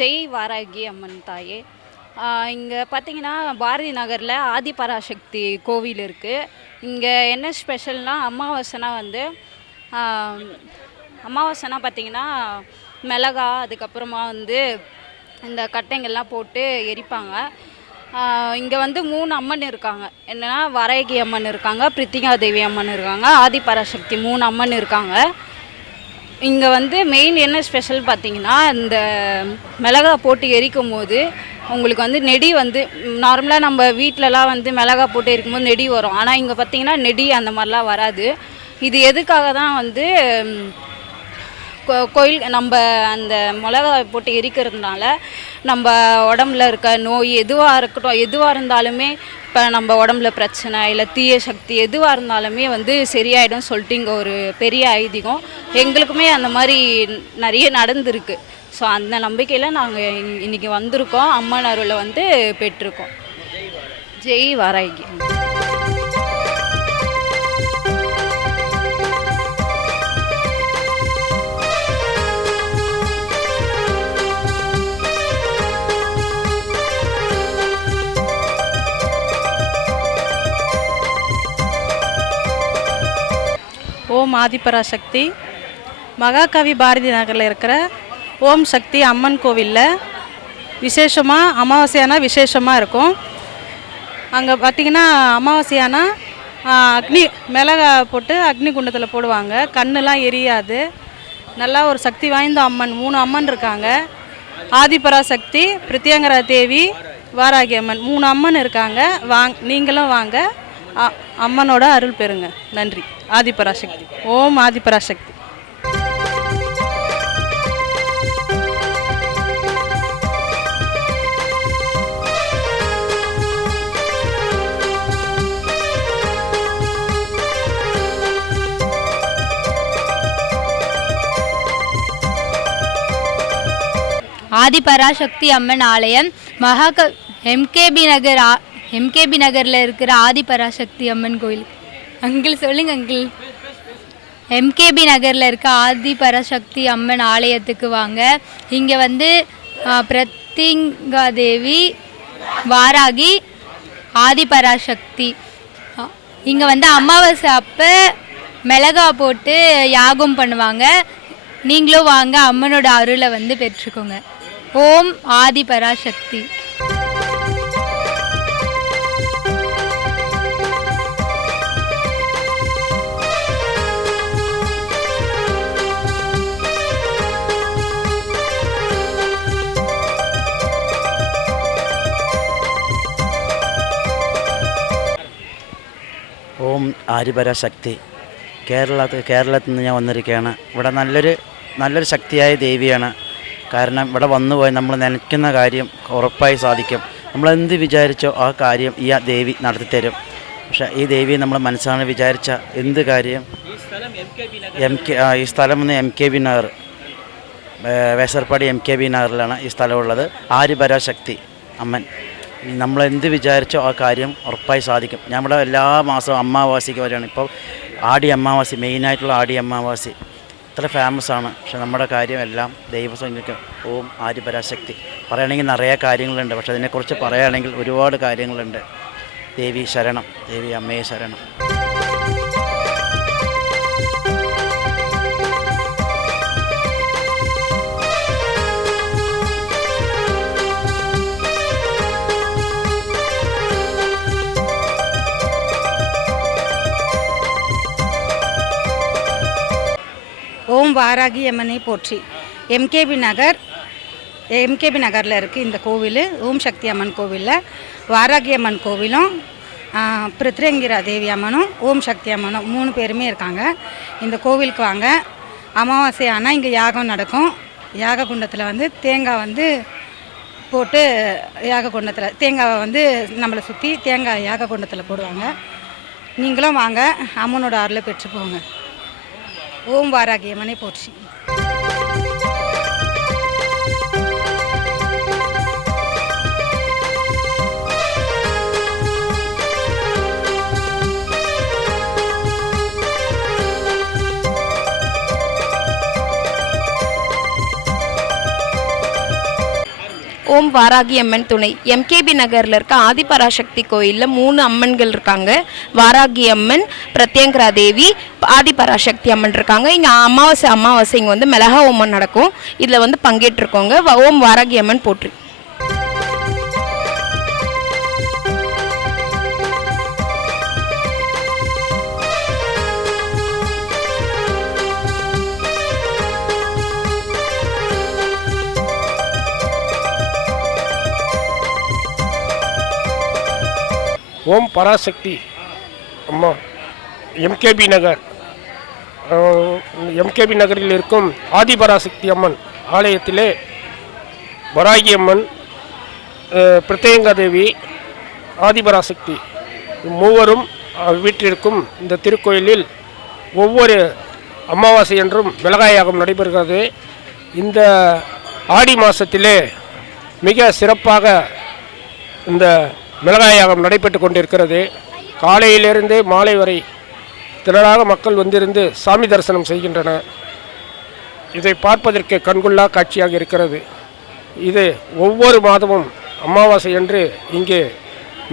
ஜெய் வாராகி அம்மன் தாயே. இங்கே பார்த்தீங்கன்னா பாரதி நகரில் ஆதிபராசக்தி கோவில் இருக்குது. இங்கே என்ன ஸ்பெஷல்னால் அமாவாசைனா பார்த்திங்கன்னா மிளகா, அதுக்கப்புறமா இந்த கட்டைங்கள்லாம் போட்டு எரிப்பாங்க. இங்கே 3 அம்மன் இருக்காங்க. என்னென்னா வாராகி அம்மன் இருக்காங்க, பிரித்திகா தேவி அம்மன் இருக்காங்க, ஆதிபராசக்தி 3 அம்மன் இருக்காங்க. இங்கே மெயின் என்ன ஸ்பெஷல் பார்த்திங்கன்னா, இந்த மிளகா போட்டு எரிக்கும் போது உங்களுக்கு நெடி நார்மலாக நம்ம வீட்டிலலாம் மிளகா போட்டு எரிக்கும்போது நெடி வரும். ஆனால் இங்கே பார்த்திங்கன்னா நெடி அந்த மாதிரிலாம் வராது. இது எதுக்காக தான் கோயில் நம்ம அந்த மிளகா போட்டு எரிக்கிறதுனால நம்ம உடம்புல இருக்க நோய் எதுவாக இருக்கட்டும், எதுவாக இருந்தாலுமே, இப்போ நம்ம உடம்புல பிரச்சனை இல்லை தீய சக்தி எதுவாக இருந்தாலுமே சரியாயிடும் சொல்லிட்டு இங்கே ஒரு பெரிய ஐதீகம். எங்களுக்குமே அந்த மாதிரி நிறைய நடந்திருக்கு. ஸோ அந்த நம்பிக்கையில் நாங்கள் இன்றைக்கி வந்திருக்கோம். அம்மன் அருளை பெற்றிருக்கோம். ஜெய் வாராகி. ஓம் ஆதிபராசக்தி. மகாகவி பாரதி நகரில் இருக்கிற ஓம் சக்தி அம்மன் கோவிலில் விசேஷமாக அமாவாசையானா விசேஷமாக இருக்கும். அங்கே பார்த்திங்கன்னா அமாவாசையானா மிளகா போட்டு அக்னி குண்டத்தில் போடுவாங்க. கண்ணெலாம் எரியாது. நல்லா ஒரு சக்தி வாய்ந்த அம்மன் 3 அம்மன் இருக்காங்க. ஆதிபராசக்தி, பிரித்தியங்கரா தேவி, வாராகி அம்மன் 3 அம்மன் இருக்காங்க. நீங்களும் வாங்க, அம்மனோட அருள் பெறுங்க. நன்றி. ஆதிபராசக்தி. ஓம் ஆதிபராசக்தி. ஆதிபராசக்தி அம்மன் ஆலயம் எம்கேபி நகரில் இருக்கிற ஆதிபராசக்தி அம்மன் கோயில். அங்கிள் சொல்லுங்க அங்கிள். எம்கேபி நகரில் இருக்க ஆதிபராசக்தி அம்மன் ஆலயத்துக்கு வாங்க. இங்கே பிரித்திகா தேவி, வாராகி, ஆதிபராசக்தி. இங்கே அமாவாசை அப்போ மிளகா போட்டு யாகம் பண்ணுவாங்க. நீங்களும் வாங்க, அம்மனோட அருளை பெற்றுக்கோங்க. ஓம் ஆதிபராசக்தி. ഓം ആദിപരാശക്തി. കേരളത്തിൽ നിന്ന് ഞാൻ വന്നിരിക്കുകയാണ്. ഇവിടെ നല്ലൊരു ശക്തിയായ ദേവിയാണ്. കാരണം ഇവിടെ വന്നുപോയി നമ്മൾ നനയ്ക്കുന്ന കാര്യം ഉറപ്പായി സാധിക്കും. നമ്മളെന്ത് വിചാരിച്ചോ ആ കാര്യം ഈ ദേവി നടത്തിത്തരും. പക്ഷേ ഈ ദേവി നമ്മൾ മനസ്സാണ് വിചാരിച്ച എന്ത് കാര്യം. ഈ സ്ഥലം MKB നഗർ, വേസർപ്പാടി MKB നഗറിലാണ് ഈ സ്ഥലമുള്ളത്. ആദിപരാശക്തി അമ്മൻ നമ്മളെന്ത് വിചാരിച്ചോ ആ കാര്യം ഉറപ്പായി സാധിക്കും. നമ്മുടെ എല്ലാ മാസവും അമാവാസിക്ക് വരികയാണ്. ഇപ്പോൾ ആടി അമാവാസി, മെയിനായിട്ടുള്ള ആടി അമാവാസി ഇത്ര ഫേമസാണ്. പക്ഷെ നമ്മുടെ കാര്യമെല്ലാം ദൈവസംഖ്യക്കും. ഓം ആദിപരാശക്തി. പറയുകയാണെങ്കിൽ നിറയെ കാര്യങ്ങളുണ്ട്. പക്ഷെ അതിനെക്കുറിച്ച് പറയുകയാണെങ്കിൽ ഒരുപാട് കാര്യങ്ങളുണ്ട്. ദേവി ശരണം, ദേവി അമ്മയെ ശരണം. ஓம் வாராகி அம்மனை போற்றி. எம்கேபி நகரில் இருக்குது இந்த கோவில். ஓம் சக்தி அம்மன் கோவிலில் வாராகி அம்மன் கோவிலும் பிரித்தியங்கரா தேவி அம்மனும் ஓம் சக்தி அம்மனும் 3 பேருமே இருக்காங்க. இந்த கோவிலுக்கு வாங்க. அமாவாசை ஆனால் இங்கே யாகம் நடக்கும். யாக குண்டத்தில் தேங்காய் போட்டு யாக குண்டத்தில் தேங்காவை நம்மளை சுற்றி தேங்காய் யாக குண்டத்தில் போடுவாங்க. நீங்களும் வாங்க, அம்மனோட அருளை பெற்று போங்க. ஓம் வாராகி அம்மனை போற்றி. ஓம் வாராகி அம்மன் துணை. எம்கேபி நகரில் இருக்க ஆதிபராசக்தி கோயிலில் 3 அம்மன்கள் இருக்காங்க. வாராகி அம்மன், பிரத்யங்கரா தேவி, ஆதிபராசக்தி அம்மன் இருக்காங்க. இங்கே அமாவாசை இங்கே வந்து மிளகா ஓமம் நடக்கும். இதில் வந்து பங்கேற்றிருக்கோங்க. ஓம் வாராகி அம்மன் போற்றி. ஓம் பராசக்தி அம்மா எம்கேபி நகர் எம்கேபி நகரில் இருக்கும் ஆதிபராசக்தி அம்மன் ஆலயத்திலே வராகி அம்மன், பிரத்யங்கா தேவி, ஆதிபராசக்தி மூவரும் வீற்றிருக்கும் இந்த திருக்கோயிலில் ஒவ்வொரு அமாவாசை என்றும் மிளகாய் யாகம் நடைபெறுகிறது. இந்த ஆடி மாதத்திலே மிக சிறப்பாக இந்த மிளகாய் யாகம் நடைபெற்று கொண்டிருக்கிறது. காலையிலிருந்து மாலை வரை திரளாக மக்கள் வந்திருந்து சாமி தரிசனம் செய்கின்றனர். இதை பார்ப்பதற்கு கண்கொள்ளா காட்சியாக இருக்கிறது. இது ஒவ்வொரு மாதமும் அமாவாசை என்று இங்கே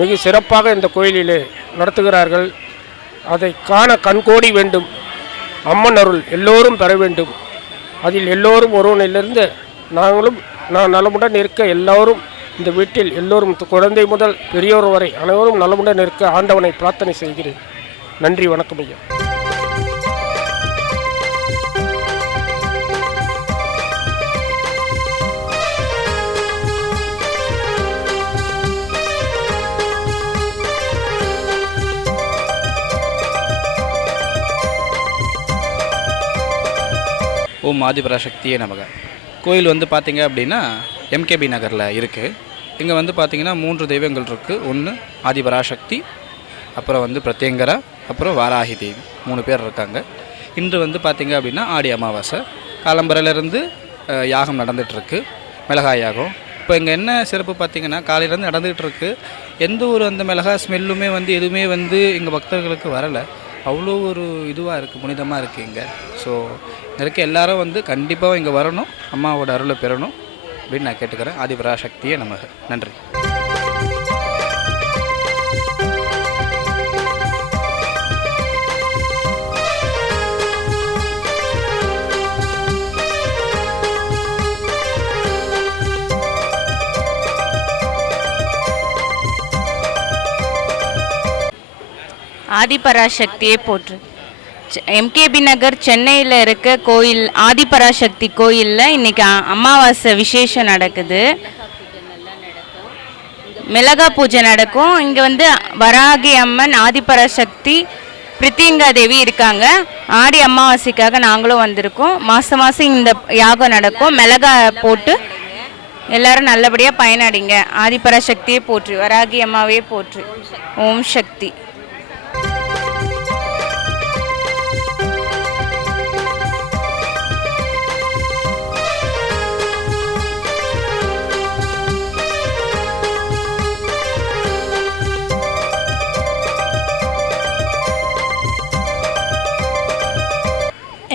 மிக சிறப்பாக இந்த கோயிலிலே நடத்துகிறார்கள். அதை காண கண்கோடி வேண்டும். அம்மன் அருள் எல்லோரும் பெற வேண்டும். அதில் எல்லோரும் ஒருவனிலிருந்து நான் நலமுடன் இருக்க எல்லோரும் இந்த வீட்டில் எல்லோரும் குழந்தை முதல் பெரியோர் வரை அனைவரும் நலமுடன் இருக்க ஆண்டவனை பிரார்த்தனை செய்கிறேன். நன்றி, வணக்கம் ஐயா. ஓம் ஆதிபராசக்தியே நமக. கோயில் வந்து பார்த்திங்க அப்படின்னா எம்கேபி நகரில் இருக்குது. இங்கே வந்து பார்த்திங்கன்னா 3 தெய்வங்கள் இருக்குது. ஒன்று ஆதிபராசக்தி, அப்புறம் வந்து பிரத்யங்கரா, அப்புறம் வாராகி தேவி, 3 பேர் இருக்காங்க. இன்று வந்து பார்த்திங்க அப்படின்னா ஆடி அமாவாசை காலம்பரையிலேருந்து யாகம் நடந்துகிட்ருக்கு, மிளகாய் யாகம். இப்போ இங்கே என்ன சிறப்பு பார்த்திங்கன்னா காலையிலேருந்து நடந்துகிட்ருக்கு. எந்த ஒரு அந்த மிளகாய் ஸ்மெல்லுமே வந்து எதுவுமே வந்து இங்கே பக்தர்களுக்கு வரலை. அவ்வளோ ஒரு இதுவாக இருக்குது, புனிதமாக இருக்குது இங்கே. ஸோ இங்கே இருக்க எல்லாரும் வந்து கண்டிப்பாக இங்கே வரணும், அம்மாவோட அருளை பெறணும் அப்படின்னு நான் கேட்டுக்கிறேன். ஆதிபராசக்தியே நமக்கு நன்றி. ஆதிபராசக்தியே போற்று. எம்கேபி நகர் சென்னையில் இருக்க கோயில் ஆதிபராசக்தி கோயிலில் இன்றைக்கி அமாவாசை விசேஷம் நடக்குது. மிளகா பூஜை நடக்கும். இங்கே வந்து வராகி அம்மன், ஆதிபராசக்தி, பிரத்யங்கா தேவி இருக்காங்க. ஆடி அமாவாசைக்காக நாங்களும் வந்திருக்கோம். மாதம் மாதம் இந்த யாகம் நடக்கும். மிளகா போட்டு எல்லாரும் நல்லபடியாக பயனடைங்க. ஆதிபராசக்தியே போற்று, வராகி அம்மாவே போற்று. ஓம் சக்தி.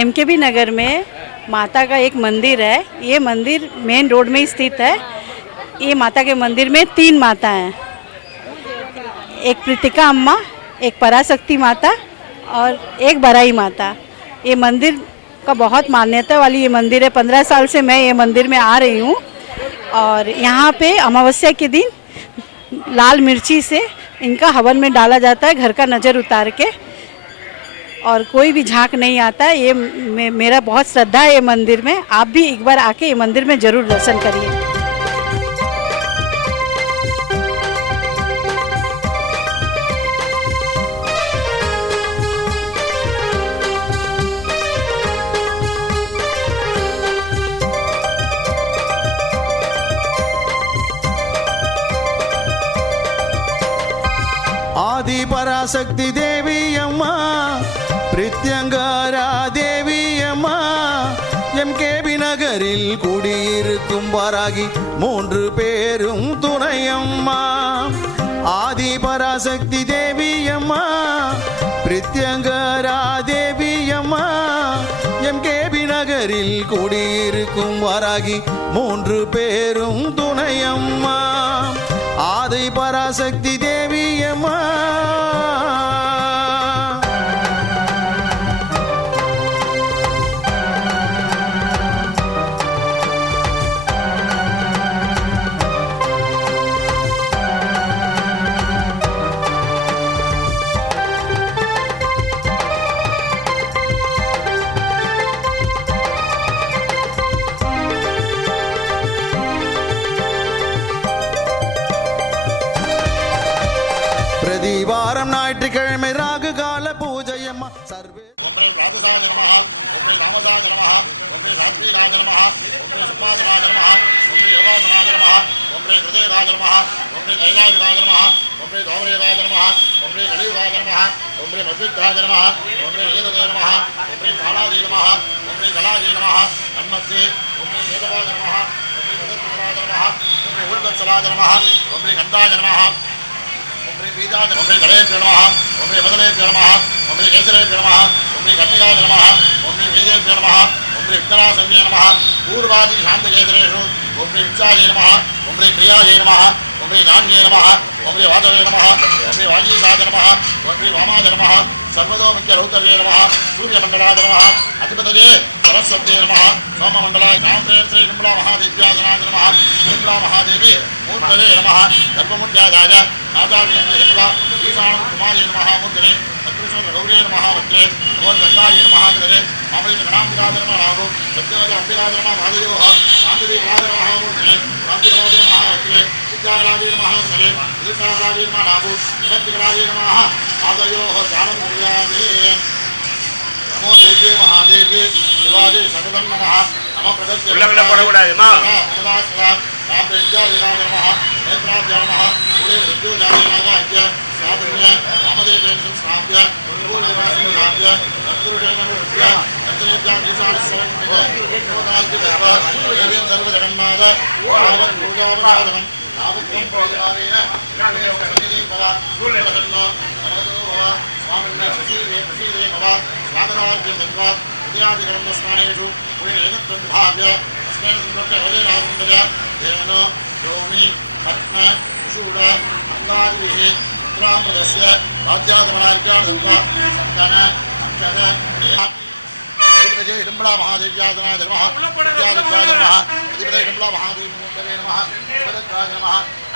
एमकेबी नगर में माता का एक मंदिर है. ये मंदिर मेन रोड में स्थित है. ये माता के मंदिर में 3 माता हैं. एक प्रीतिका अम्मा, एक पराशक्ति माता और एक बराई माता. ये मंदिर का बहुत मान्यता वाली ये मंदिर है. 15 साल से मैं ये मंदिर में आ रही हूँ. और यहाँ पे अमावस्या के दिन लाल मिर्ची से इनका हवन में डाला जाता है, घर का नज़र उतार के. और कोई भी झांक नहीं आता है. ये मेरा बहुत श्रद्धा है ये मंदिर में. आप भी एक बार आके ये मंदिर में ज़रूर दर्शन करिए. ஆதிபராசக்தி தேவி அம்மா, பிரத்யங்கரா தேவி அம்மா, எம்கேபி நகரில் குடியிருக்கும் வராகி 3 பேரும் துணையம்மா. ஆதிபராசக்தி தேவி அம்மா, பிரத்யங்கரா தேவி அம்மா, எம்கேபி நகர் நகரில் குடியிருக்கும் வராகி 3 பேரும் துணையம்மா ஆதி பராசக்தி தேவியம்மா. பிரதிவாரம் ஞாயிற்றுக்கிழமை ராகு கால பூஜையம்மா சர்வே पूर्वादि शांतकेतरेषु ओम श्री वित्साय नमः ओम श्री क्रियाय नमः ओम श्री नान्ये नमः ओम श्री वासवे नमः ओम श्री वागीशाय नमः ओम श्री वामाय नमः सर्वतोमुख्य रौद्रे नमः सूर्यमंडलाय नमः अधिपतये सरस्वती नमः सोममंडलाय नामदेव श्री निर्मला महादेव्याय नमः निर्मला महादेवी मूर्तये नमः धर्ममुख्याय नादाय नमः ईशान कुमारे नमः मूर्तये गौरी नमः मंत्रे नमो गंगाय नमः करे अमृत गणाम्बिकाय नमः सत्यवती अंबिकाय नमः महादेव शांतिदेवाय नमः मंत्रे शांतिदेवाय नमः मंत्रे विद्याराय नमः करे ईशानाय नमः नामो सत्यराय नमः आदयोः ध्यानं कुर्यामि नमो देवे महादेवे शिवाजी सकलं नमः नमः प्रदत्त உள்ளவள போடக்கூடாதுமா नमस्कार राम विद्यालयाय नमः नेत्राय नमः उदे विद्योजाय नमः अद्य साधुर्य रामदेवेन संस्थाप्य निर्मला महादेव्याय नमः निर्मला महादेवी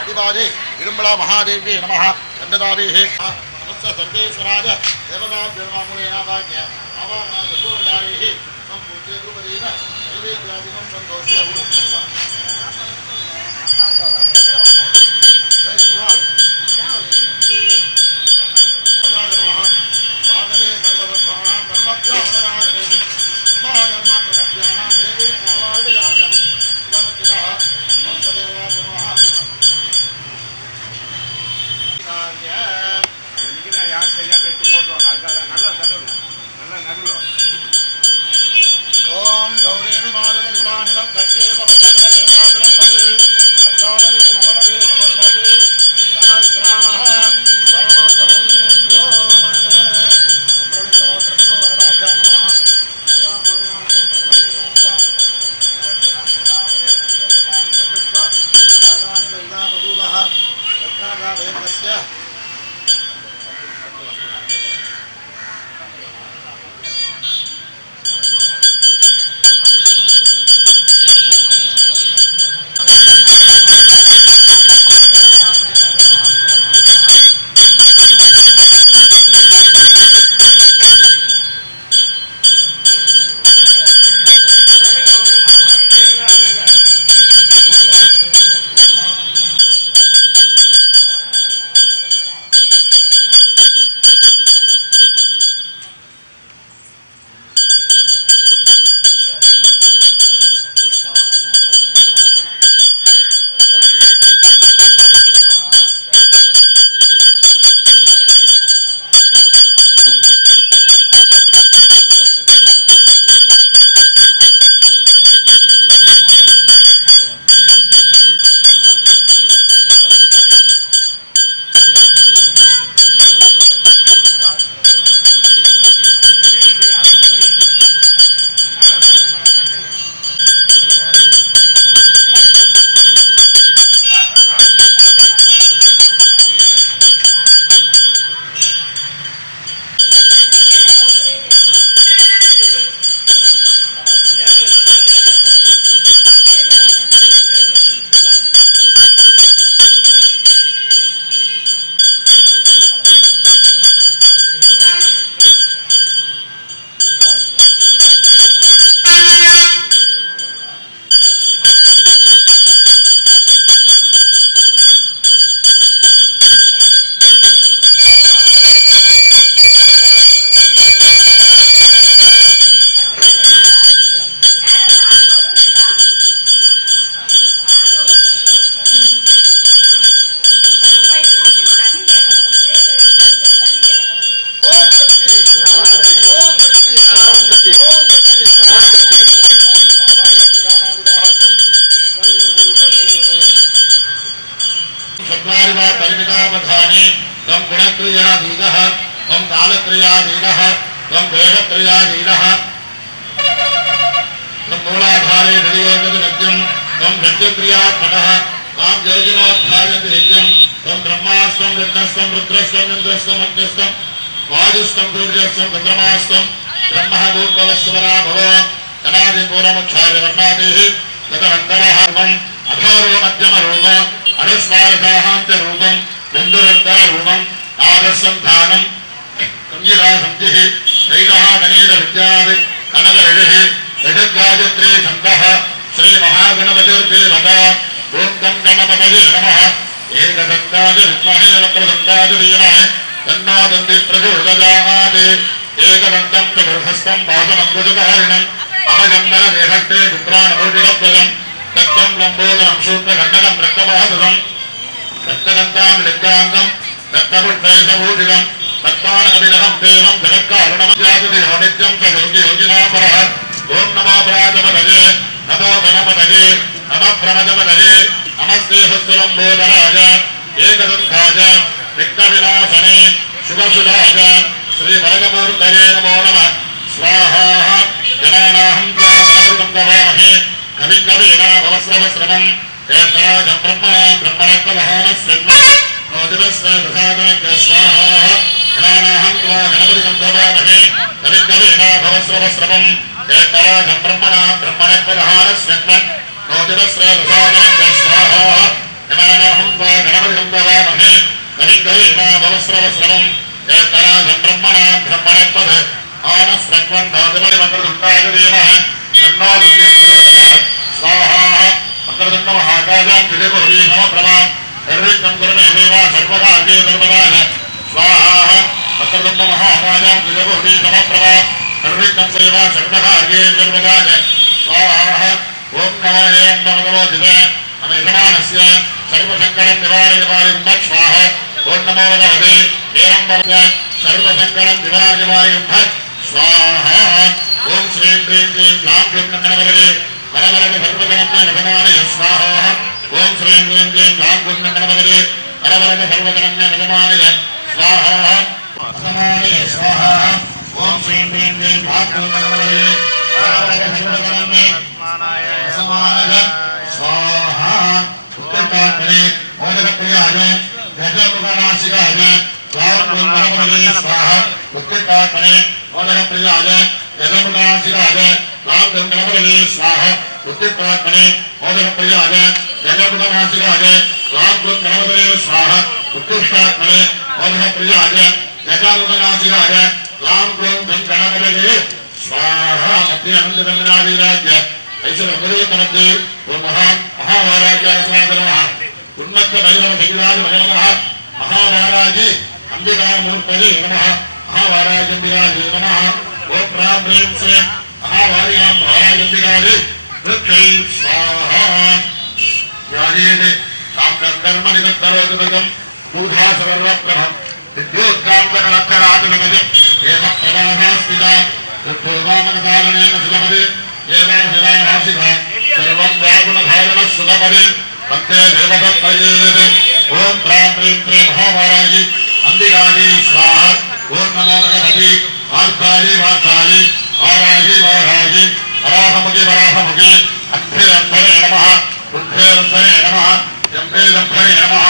अधिवादे निर्मला महादेवी नमः अन्नदादेः नमस्ते सर्वेश्वराय देवताभ्यो नमो भाग्य आवाहनाय संपूज्य रूपदेव नैवेद्यादिकं संतोष्य वा परिमितावधानी त्वं गुणत्रयाधीनः त्वं कालत्रयाधीनः त्वं देहत्रयाधीनः त्वं मूलाधारे हृदयोगजनद्यं त्वं गद्यक्रियात्मकः त्वां योगिनोद्धारयति नित्यं त्वं ब्रह्मास्तं विष्णस्तं रुद्रस्तं इन्द्रस्तं अग्निस्तं वायुस्तं सूर्यस्तं चन्द्रमास्तं ब्रह्मः भूर्भुवस्सुवरा भव कणादिपूर्वमुच्छार्यवर्णादिः तदनन्तरः रूपम् अथोर्वमध्यमरूपम् अनुस्वारसाहान्त्यरूपम् बिन्दुरुत्तररूपम् नागसन्धानम् संजिदासंजिः शैलः गणेशविद्याद् कनकऋषिः ऋषिद्गायत्री छन्दः श्रीमहागणपतिर्देवता ॐ गं गणपतये नमः एकदन्ताय विद्महे वक्रदन्ताय धीमहि तन्नो दन्ति प्रचोदयात् एकदन्तं चतुर्हस्तं वासमङ्कुशधारिणम् अमजन्दरदेहस्ते पुत्राणभूतिरध्वजम् तत्त्वं लम्बोदरं शूद्रकर्णकं रक्तवाससं रक्तगन्धां लिप्ताङ्गं रक्तपुष्पैषभूषितं रक्तानकविदहं देवं जगत्कारुणमध्यादिदेहो नित्यं च योगी योगिनां परः ॐ नमो प्राजपतये नमो गणपतये नमः प्रमजपतये नमस्ते हस्तलम्बोदराय एकदन्ताय विघ्नविनाशने शुभसुधाय श्रीवरदमूर्तये नमो नमः स्वाहा जनानाहं त्वां गवामहे कविं कवीना भवस्रवस्रवं जयतराजं ब्रह्मणत्वमहानस्रग्मं नोदिवस्रप्रसादनज्ञ स्वाहा जनानाहं त्वा गणपतिं गवामहे कविं कवीना भवस्रवस्रवं जयतराजं ब्रह्मणत्वमहानस्रग्मं नोदिवस्रप्रसादनज्ञ स्वाहा जनानाहं त्वा गणपतिं गवामहे कविं कवीना भवस्रवस्रवं जयतराजं ब्रह्मणत्वमहानस्रग्मं नोदिवस्रप्रसादनज्ञ स्वाहा वक्रतुण्ड महाकाजां विजयगौरी नमप्रभा सर्वज्ञं कुरुमे देवा सर्वकार्ये सर्वदाय स्वाहा वक्रतुण्ड महाकाजां विजयगौरी नमप्रभा सर्वज्ञं कुरेवा सर्वकार्ये सर्वदाय स्वाहा ॐ नमो एवं भगवोदिते नम यजमानस्य सर्वसङ्कटं निवारयिवारिं स्वाहा ॐ नमो भगवते एवं भगवते सर्वसङ्कटं निवारयिवारिं स्वाहा ॐ श्रीं ह्रीं क्लीं ग्लां ग्लूं गणपतये परवरद सर्वजनन्य नगमानय स्वाहा ॐ श्रीं ह्रीं क्लीं ग्लां ग्लूं गणपतये परवरद सर्वजनन्य नगमानय स्वाहा समानय स्वाहा ॐ श्रीं ह्रीं क्लीं ग्लां ग्लूं गणपतये परवरद सर्वजनन्य समानय स्वाहा उत्तराखण्डे मोदकप्रियाय गजमुखनासिकाय ग्लां ग्लूं गणपतये स्वाहा उत्तराखण्डे मोदकप्रियाय जगमुखनासिकाय ग्लां ग्लूं गणपतये स्वाहा उत्तराखण्डे मोदकप्रियाय जगमुखनासिकाय ग्लां ग्लूं गणपतये स्वाहा उत्तराखण्डे मोदकप्रियाय जगमुखनासिकाय ग्लां ग्लूं गणपतये स्वाहा मध्ये अनन्तधर्मराज्य ऐश्वर्यमृतमध्ये ओं महावाराज्याय नमः उन्नत भैरव सहिताय नमः महावाराजी अंबिकामूर्तये नमः महावाराजंबिकाय नमः ओं प्रां ह्रीं श्रीं महावार्यां महाराजंबिकाय वृक्षै स्वाहा याजेते कामकर्मनिकरोतकं मूढासर्वप्रभं विद्योत्कान्तकराजनमजं एव प्रवाहास्थिता तद्भवामनकारणेन सुखपदे एवाशिधा सर्वं व्याकुलधारणः सुखपदे वन्दे देवदत्तये ओं प्रां ह्रीं श्रीं महावाराजी अंबिकायै स्वाहा ओं नमो भगवति वार्ताली वार्ताली वाराही वाराही वराहमुखे वराहमुखे अन्धे अन्धरे नमः बुद्धे अन्धरे नमः जम्भे जम्भरे नमः